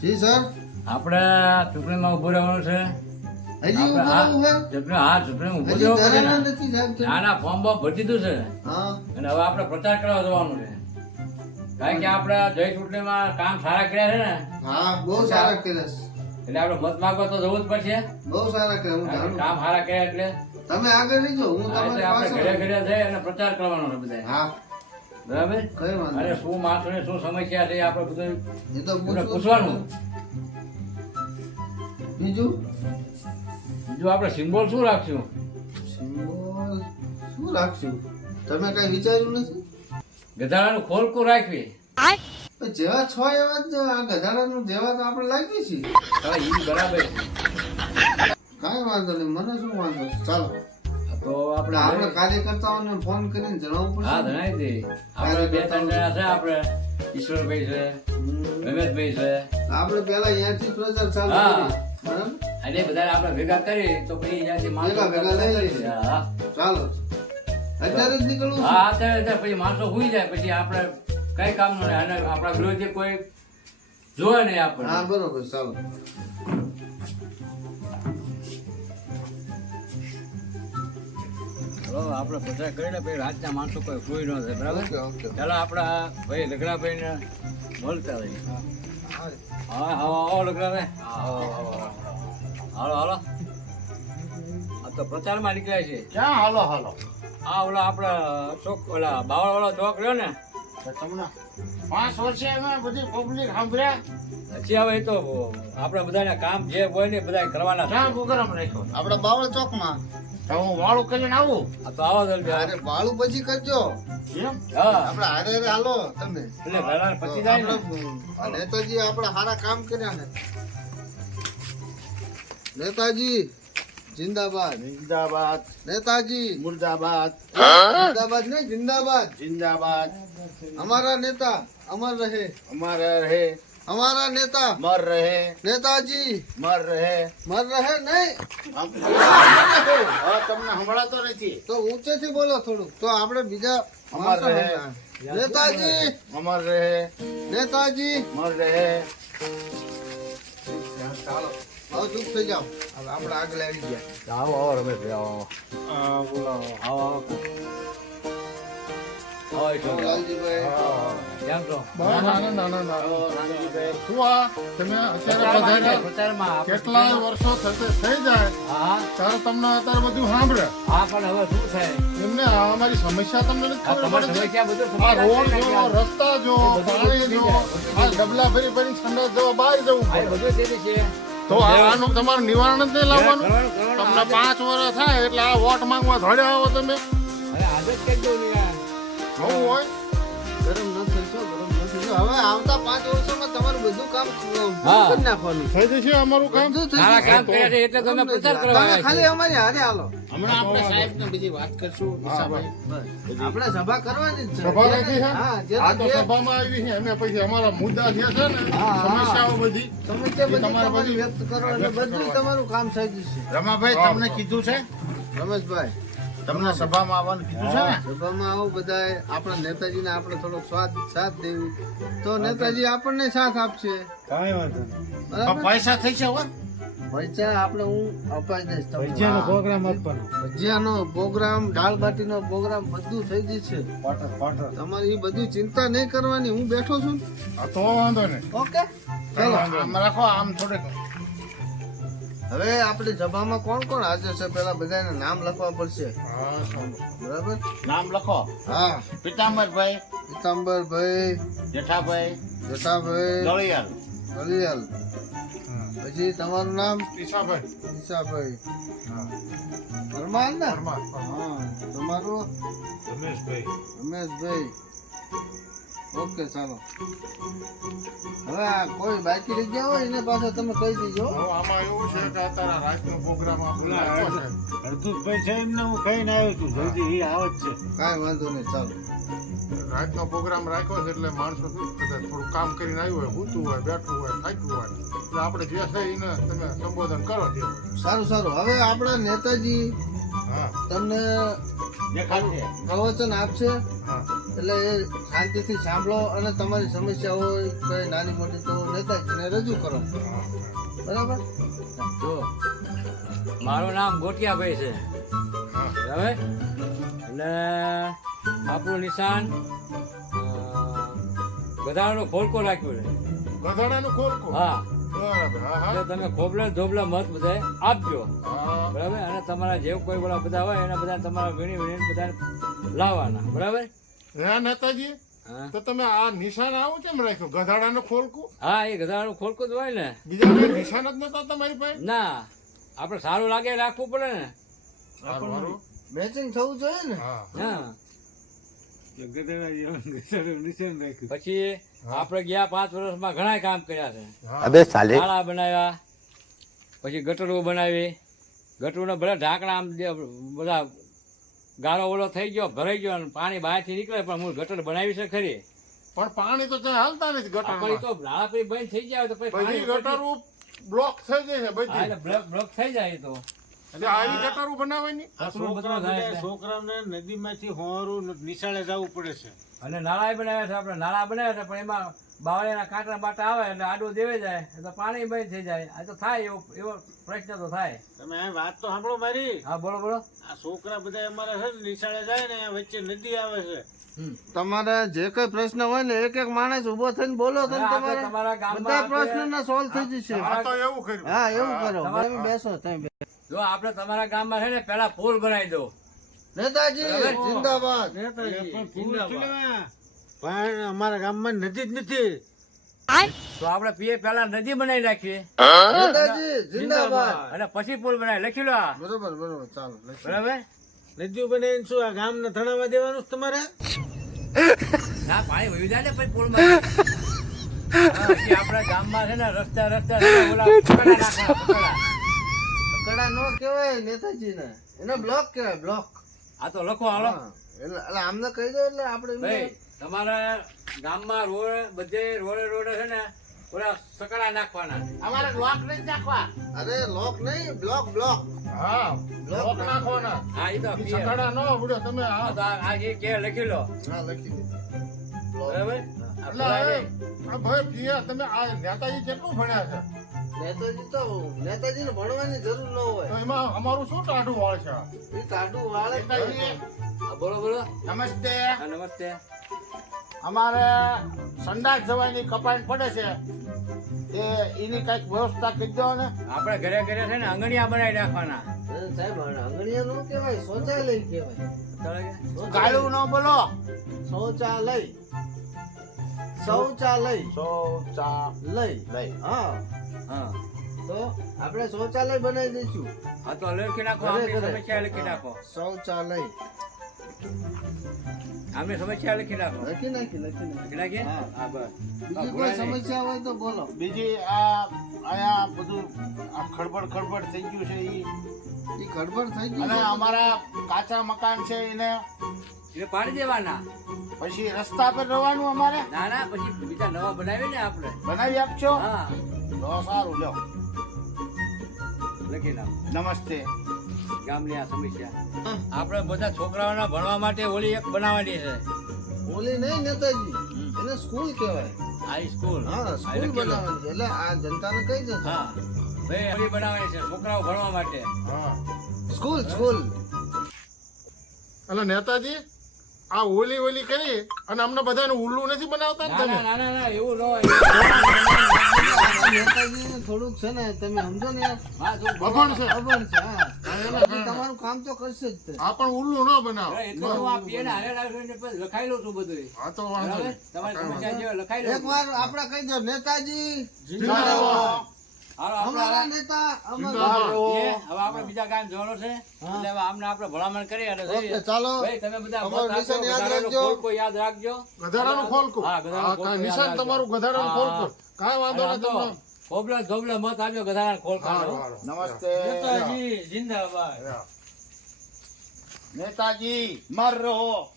જી sir. આપણે ચૂંટણીમાં ઉભું રહેવાનું છે. હજી ઉભો રહું છે? ચૂંટણીમાં ઉભું હજી રહેવું પડે ધરાણા ને. નથી સાહેબ. ના ફોર્મ બોર્મ ભરી દીધું છે હા. અને હવે આપણે પ્રચાર કરવા જવાનું છે. કારણ કે આપણે જય ચૂંટણીમાં કામ સારા કર્યા છે ને, હા બહુ સારા કર્યા છે. એટલે આપણે મત માંગવા તો જવું જ પડશે. બહુ સારા કર્યા હું કારણ કે જાણું. કામ સારા કર્યા એટલે તમે આગળ રહીજો હું હા, એટલે તમારી આપણે પાસે ઘરે ઘરે જઈ અને પ્રચાર કરવાનો છે બધા. હા બરાબર. કઈ વાંધો અને નહીં. શું માણસોને શું સમસ્યા છે એ આપણે બધું એ તો પૂછવાનું. બીજું બીજું આપણે સિમ્બોલ શું રાખશું? સિમ્બોલ શું રાખશું? તમે કઈ વિચાર્યું નથી? ગધાડાનું ખોલકું રાખવી. જેવા છો એવા જ આ ગધાડાનું જેવા તો આપણે લાગીએ છીએ. હવે ઈ બરાબર છે. કાંઈ વાંધો નહીં, મને શું વાંધો છે? ચાલો તો આપણે આપણે કાર્યકર્તાઓને ફોન કરીને જણાવવું હા પડશે. જણાવી દે. આપણે બે ત્રણ જણા છે. આપણે ઈશ્વરભાઈ છે, રમેશભાઈ છે, આપણે પેલા અહીંયાથી પ્રચાર ચાલુ હા. કરીએ. બરાબર? અને બધાને આપણે ભેગા કરી તો પછી અહીંયાથી માણસો ભેગા લઈ લઈએ. હા ચાલો અત્યારે જ નીકળવું છે? હા અત્યારે પછી માણસો હુઈ જાય પછી આપણે કઈ કામ ન અને આપણા વિરોધી કોઈ જોવે નહીં આપણને. હા બરોબર ચાલો. હવે આપણે પ્રચાર કરીને પછી રાજના માણસો કોઈ સુઈ ન થાય. બરાબર. Okay okay. પેલા આપણા ભાઈ લગડાભાઈને બોલતા હોય. હા. હા હા આવો લગડાભાઈ. હાલો હાલો. આ તો પ્રચારમાં નીકળ્યા છે. ક્યાં હાલો હાલો આ ઓલા આપણા ચોક ઓલા બાવળ વાળો ચોક રહ્યો ને, તો તમને 5 વર્ષે અમે બધી પબ્લિક સાંભળ્યા પછી હવે એ તો આપણે બધાને કામ જે હોય ને બધા કરવાના છે. ક્યાં પ્રોગ્રામ રાખ્યો આપણે બાવળ ચોકમાં. તો હું વાળું કરીને આવું આ તો આવો જલ્દી આવો. અરે બાળું પછી કરજો. એમ હા આપણે હારે હારે હાલો તમે. એટલે વહેલા પછી જાય ને. આપણે નેતાજી આપણે સારા કામ કર્યા ને. નેતાજી જિંદાબાદ. જિંદાબાદ નેતાજી મુર્દાબાદ જિંદાબાદ ને જિંદાબાદ. જિંદાબાદ અમારા નેતા અમર રહે. અમારે રહે અમારા નેતા મર રહે નેતાજી મર રહે મર રહે નહીં. હા તમને સંભળાતો નથી તો ઊંચેથી બોલો થોડું તો આપણે બીજા અમર માણસો રહે. સંભળાય. નેતાજી અમર રહે નેતાજી. મર રહે ચાલો હવે ચૂપ થઈ જાઓ. હવે આપણે આગળ આવી ગયા. આવો આવો રમેશભાઈ આવો આવો આવો ઈશ્વરભાઈ. લાલજીભાઈ કેમ છો? શું આ તમે અત્યારે બધાને પ્રચારમાં આપણે કેટલાય વર્ષો થઈ જાય હા ત્યારે તમને અત્યારે બધું સાંભળે હા પણ હવે શું થાય? એમને આ અમારી સમસ્યા તમને નથી આ ખબર તમારી પડતી? સમસ્યા બધું આ રોડ સમાધાન જો રસ્તા જો પાણી જો આ ડબલા ભરી ભરી ઠંડા જવા બહાર જવું આ પડે બધું તેથી છે. તો આનું તમારું નિવારણ જ નહીં લાવવાનું કરવાનું, તમને કરવાનું. 5 વર્ષ થાય એટલે આ વોટ માંગવા ધોડ્યા આવો તમે હવે આજે જ કહી દઉં ને યાર. આવું હોય ગરમ ન થશો ગરમ ન થશો. હવે આવતા 5 વર્ષોમાં તમારું બધું કામ હા. કરી નાખવાનું. થઈ જશે અમારું કામ બધું થઈ સારા જશે. કામ કર્યા છે એટલે તમે પ્રચાર કરવા તમે આવ્યા ખાલી છો. અમારી હારે હાલો. હમણાં આપણે સાહેબ ને બીજી વાત કરશું ઈશાભાઈ. આપણે સભા કરવાની જ છે. સભા રાખી છે હા, આ તો જે સભામાં આવી છે અમે પછી અમારા મુદ્દા જે છે ને હા, હા. સમસ્યાઓ બધી સમસ્યા બધી તમારે તમારી બધી વ્યક્ત કરો એટલે બધું તમારું કામ થઈ જશે. રમાભાઈ તમને કીધું છે રમેશભાઈ તમને સભામાં આવવાનું કીધું છે ને સભામાં આવો બધાએ આપણા નેતાજીને આપણે થોડોક સાથ દેવી તો નેતાજી આપણને સાથ આપશે. પણ બરાબર? પૈસા થઈ છે હો પૈસા આપણે હું અપાઈ દઈશ તમને. ભજીયાનો હા. પ્રોગ્રામ આપવાનો ભજીયાનો પ્રોગ્રામ દાળ બાટીનો પ્રોગ્રામ બધું થઈ જશે. તમારી એ બધી ચિંતા નહીં કરવાની, હું બેઠો છું. આ તો વાંધો નહીં ઓકે ચલો આમ રાખો આમ થોડેક હવે આપણી સભામાં કોણ કોણ હાજર છે પેલા બધાને નામ લખવા પડશે. હા ચાલો. બરાબર? નામ લખો હા. પિતાંબરભાઈ પીતાંબરભાઈ, જેઠાભાઈ જટાભાઈ, દળિયાલ હરિયાલ. પછી તમારું નામ ઈશાભાઈ ઈશાભાઈ હા પરમાર ને? પરમાર હા. તમારું રમેશભાઈ રમેશભાઈ. ઓકે ચાલો. હવે આ કોઈ બાકી રહી ગયા હોય એને પાછા તમે કહી દીજો. હવે આમાં એવું છે કે અત્યારે રાતનો પ્રોગ્રામ આપણે રાખ્યો છે. હરદુતભાઈ છે એમને હું કહીને આવ્યો છું જલ્દી એ આવે જ છે કાંઈ વાંધો નહીં ચાલો. રાતનો પ્રોગ્રામ રાખ્યો છે એટલે માણસો શું કદાચ થોડું કામ કરીને આવ્યું હોય સૂતું હોય બેઠું હોય થાક્યું હોય એટલે આપણે જે છે એને તમે સંબોધન કરો તે સારું સારું. હવે આપણા નેતાજી હા તમને દેખાડશે પ્રવચન આપશે. હા એટલે એ શાંતિથી સાંભળો અને તમારી સમસ્યા હોય કઈ નાની મોટી તો નેતાજીને રજૂ કરો. બરાબર? જો મારું નામ ગોટિયાભાઈ છે, હા. બરાબર? અને આપણું નિશાન ગધાડાનો ખોલકો રાખ્યું છે. ગધાડાનું ખોલકું. હા, બરાબર. હા, હા. એટલે તમે ખોબલે ધોબલે મત બધાય આપજો, હા. બરાબર? અને તમારા જે કોઈ બોલા બધા હોય એને બધા તમારા વીણી વીણીને બધા લાવવાના, બરાબર? હે નેતાજી, હા, તો તમે આ નિશાન આવું કેમ રાખ્યું? ગધાડાનું ખોલકું? હા, એ ગધાડાનું ખોલકું જ હોય ને. બીજા કોઈ નિશાન જ નતા તમારી પાસે? ના, આપણે સારું લાગે એ રાખવું પડે ને. સારું, સારું. મેચિંગ થવું જોઈએ ને. હા. હા, પછી આપણે ગયા 5 વર્ષમાં ઘણા કામ કર્યા છે. હા. નાળા બનાવ્યા, પછી ગટરો બનાવી, ગટરોના બધા ઢાંકણા આમ જે બધા ગાળો ઓલો થઈ ગયો, ભરાઈ ગયો અને પાણી બહારથી નીકળે, પણ હું ગટર બનાવી છે ખરી. પણ પાણી તો ત્યાં હાલતા નથી પણ ગટરમાં. તો નાળા પછી બંધ થઈ જાય તો પછી પછી પાણી ગટરો બ્લોક થઈ જાય છે હા, બધી. એટલે બ્લોક થઈ જાય તો એટલે આવી ગટરો બનાવવાની. આપણું બધું થાય છે. છોકરાઓને નદીમાંથી હોરું નિશાળે જવું પડે છે. અને નાળા બનાવ્યા છે, આપણે નાળા બનાવ્યા છે, પણ એમાં બાવળિયાના કાંટા બાટા આવે એટલે આડું દેવે જાય એટલે પાણી બંધ થઈ જાય. આ તો થાય એવો પ્રશ્ન તો થાય. તમે આ વાત તો સાંભળો મારી. હા, બોલો બોલો. આ છોકરા બધા અમારે છે ને નિશાળે જાય ને અહીંયા વચ્ચે નદી આવે છે. તમારે જે કઈ પ્રશ્ન હોય ને એક એક માણસ ઉભો થઈને બોલો તો હવે આપણે તમારે તમારા ગામમાં બધા આપણે- પ્રશ્નના સોલ્વ થઈ જશે. આ તો એવું કર્યું. હા, એવું કરો. તમારે- તમે બેસો તમે. જો આપણે તમારા ગામમાં છે ને પેલા પુલ બનાવી દો. નેતાજી જિંદાબાદ. પણ ફૂલ ખીલવા. પણ અમારા ગામમાં નદી જ નથી. તો આપણે પેલા નદી બનાવી નાખીએ નેતાજી જિંદાબાદ. અને પછી પુલ બનાવી લખી લો આ. બરોબર બરોબર ચાલો લખી. બરાબર? નદીઓ બનાવીને શું આ ગામને ધણાવા દેવાનું છે તમારે? ના, પાણી વહી જાય ને પછી પુલમાં. હા, પછી આપણા ગામમાં છે ને રસ્તા રસ્તા છે ને ઓલા પકડા નાખવાના, પકડા. કડા નો કહેવાય નેતાજીને, એને બ્લોક કહેવાય બ્લોક. આ તો લખો હાલો. હા, એટલે આમને કહી દો એટલે આપણે એમને- ભાઈ તમારા ગામમાં રોડ બધે રોડે છે ને ઓલા સકડા નાખવાના. અમારે લોક નથી નાખવા. અરે લોક નહીં બ્લોક બ્લોક. હા. બ્લોક નાખવાના. હા, એ તો ઈ પીએ. સકાડા ન ઉડે તમે. આ હા. તો આ જે કે લખી લો. હા લખી દીધું. બ્લોક. બરાબર? આ એટલે ભુલાઈ આ ભાઈ પિયા તમે આ નેતાજી કેટલું ભણ્યા છે? નેતાજી તો નેતાજીને ભણવાની જરૂર ન હોય. તો એમાં અમારું શું ટાઢું વાળ છે? એ કાઢું વાળે નેતાજી, જાય. હા, બોલો બોલો. નમસ્તે. હા, નમસ્તે. અમારે સંડાસ જવાની કપાઈ પડે છે. એની કઈક વ્યવસ્થા કરી દો ને. આપણે ઘરે ઘરે છે ને આંગણિયા બનાવી નાખવાના. સાહેબ આંગણિયા નો કહેવાય શૌચાલય કહેવાય. ચાલે કે? ગાળું ન બોલો. શૌચાલય શૌચાલય શૌચાલય. હા હા, તો આપણે શૌચાલય બનાવી દઈશું. હા, તો લખી નાખો. ઘરે આમની ઘરે. સમસ્યા લખી નાખો. શૌચાલય આમની સમસ્યા લખી નાખો. લખી નાખી લખી નાખી. લખી નાખીએ? હા. હા, બસ. બીજી કોઈ સમસ્યા હોય તો બોલો. બીજી આ આયા બધું આ ખડબડ થઈ ગયું છે ઈ. એ ગડબડ થઈ ગઈ અને છે. અમારા કાચા મકાન છે એને એટલે પાડી દેવાના. પછી રસ્તા પર રહેવાનું અમારે. ના ના, પછી બીજા નવા બનાવીએ ને આપણે. બનાવી આપશો? હા, તો સારું લો. લખી નાખો. નમસ્તે. ગામની આ સમસ્યા. આપણે બધા છોકરાઓના ભણવા માટે ઓલી એક બનાવવાની છે. ઓલી નહીં નેતાજી, એને સ્કૂલ કહેવાય. High school. હા આ સ્કૂલ લખી લો. બનાવવાની છે એટલે આ જનતાને કહી દો. હા, ભાઈ ઓલી બનાવવાની છે છોકરાઓ ભણવા માટે. હા. School school. એટલે નેતાજી આ ઓલી કરી અને અમને બધાને ઉલ્લું નથી બનાવતા ને ના તમે? ના ના ના, એવું ન હોય. નેતાજી થોડુંક છે ને તમે સમજો ને યાર. હા, તું અભણ છે. ખબર છે હા. એટલે તમારું કામ તો કરશે જ તે. આ પણ ઉલ્લું ન બનાવો. અરે, એટલું હું આ પીએને હારે લાવીને પછી લખાઈ લઉં છું બધું. આ તો વાંધો બરાબર? નહીં. તમારી સમસ્યા જે લખાઈ લઉં એક છું. વાર આપણે કહી દો નેતાજી જિંદાબાદ. હાલો, અમારા આપણે નેતા જિંદાબાદ. હવે આપણે બીજા ગામ જવાનું છે એટલે હવે આમને આપણે ભલામણ કરીએ અને ઓકે જઈએ. ચાલો. ભાઈ તમે બધા અમારું મત આપજો, નિશાન યાદ ગધાડાનું રાખજો. ખોલકો યાદ રાખજો. ગધાડાનું ખોલકું. હા, ગધાડાનું આ ખોલકું યાદ નિશાન રાખજો. તમારું ગધાડાનું હા. ખોલકું. કાંઈ વાંધો અને નહીં આ તો તમને. ખોબલા ધોબલા મત આપજો ગધાડાના ખોલકાનો. હારું, હારું. નમસ્તે. નેતાજી જિંદાબાદ. હા. નેતાજી મર રહો.